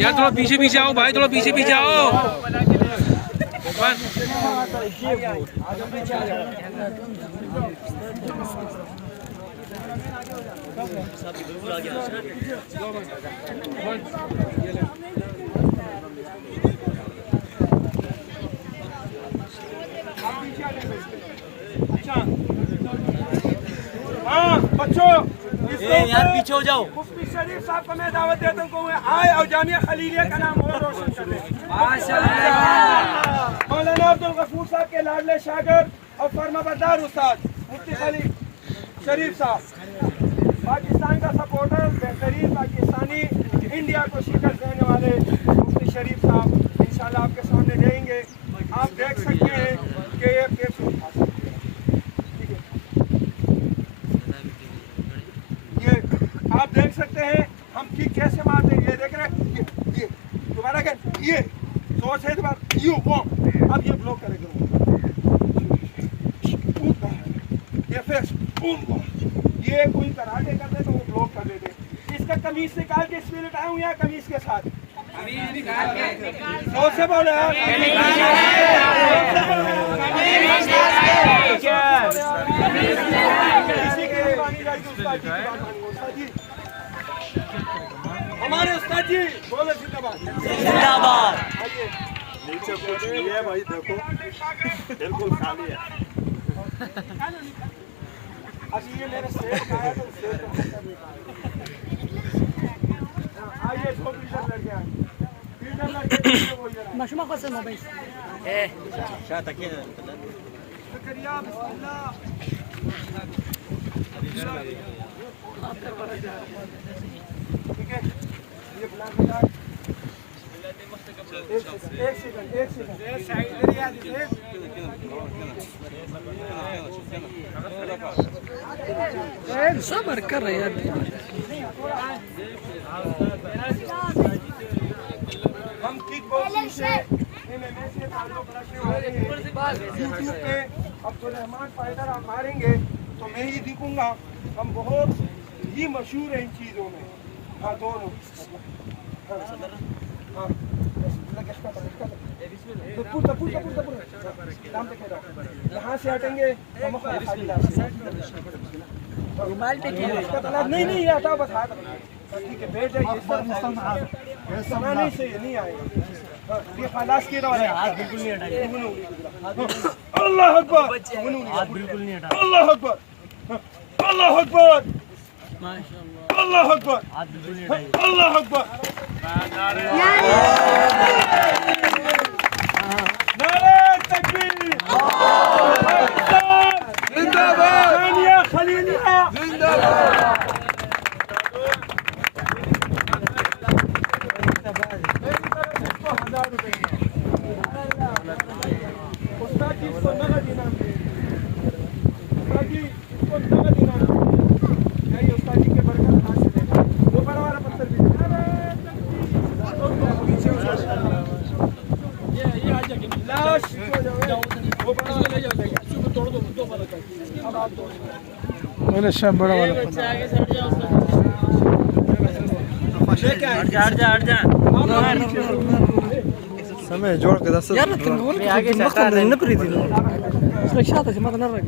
यार थोड़ा पीछे पीछे आओ भाई, थोड़ा पीछे पीछे आओ। हाँ बच्चों, यार पीछे हो जाओ। मुफ्ती शरीफ साहब को मैं दावत देता हूँ कि आए और जामिया खलीलिया का नाम और रोशन कर दें। मौलाना अब्दुल गफूर साहब के लाडले शागिर्द और फर्माबरदार उस्ताद मुफ्ती खलील शरीफ साहब, पाकिस्तान का सपोर्टर, बेहतरीन पाकिस्तानी, इंडिया को शिकस्त देने वाले मुफ्ती शरीफ साहब इंशाल्लाह आपके सामने देंगे। आप देख सकते हैं कि ये कैसे आप देख सकते हैं हम किक कैसे मारते हैं। ये देख रहे हैं, ये दोबारा कर, ये जोर से दोबारा, यू वो अब ये ब्लॉक करेगा, ये फिर ये कोई कराटे करते तो वो ब्लॉक कर देते। इसका कमीज निकाल के स्पिरिट आया हूँ या कमीज के साथ, जोर से बोले आप। इसी के लिए बानी जाएगी उस्ताद जी की बात मानिए। उस्ताद जी, हमारे उस्ताद जी बोले जिंदाबाद जिंदाबाद। नीचे ये भाई देखो बिल्कुल खाली है। अभी ये मेरे सेब का है तो सेब आइए दो फील्डर लड़के आए, फील्डर लड़के बोल रहा है मशमा को से मोबाइल शायद तक शुक्रिया बिस्मिल्लाह। ठीक है, ये ब्लैक एक सेकंड सबर कर रहे यार। हम किक बॉक्सिंग से MMA से ताल्लुक रखने वाले हैं। यूट्यूब पे अब्दुल रहमान फाइटर आप मारेंगे तो मैं ही दिखूंगा। हम बहुत ही मशहूर हैं इन चीज़ों में। हाँ दोनों यहाँ से हटेंगे नहीं नहीं ये हटाओ बस हाथ। ठीक है बैठ जाइए। नहीं से नहीं आएगा ये खलास की रहा है। हाथ बिल्कुल नहीं हटाइए। अल्लाह अकबर। हाथ बिल्कुल नहीं हटाइए। अल्लाह अकबर अल्लाह अकबर अल्लाह अकबर। हाथ बिल्कुल नहीं हटाइए। अल्लाह अकबर। नारे तकबीर जिंदाबाद। जामिया खलीलिया जिंदाबाद। उस्ताद जी इसको नगद इनाम दें। उस्ताद जी इसको नगद इनाम दें। नहीं उस्ताद जी के बरकत हासिल है। वो बड़ा वाला पत्थर भी ये आ जाएगी लाश वो बड़ा ले जाओ इसको तोड़ दो दो वाला। अब आप तोड़ बोले सब बड़ा वाला बच्चे आगे से हट जाओ। हट जा हट जा। समय जोड़ के 10 यार तुम बोल के आगे चलता है ना प्रीति उसका शादी से मत ना रख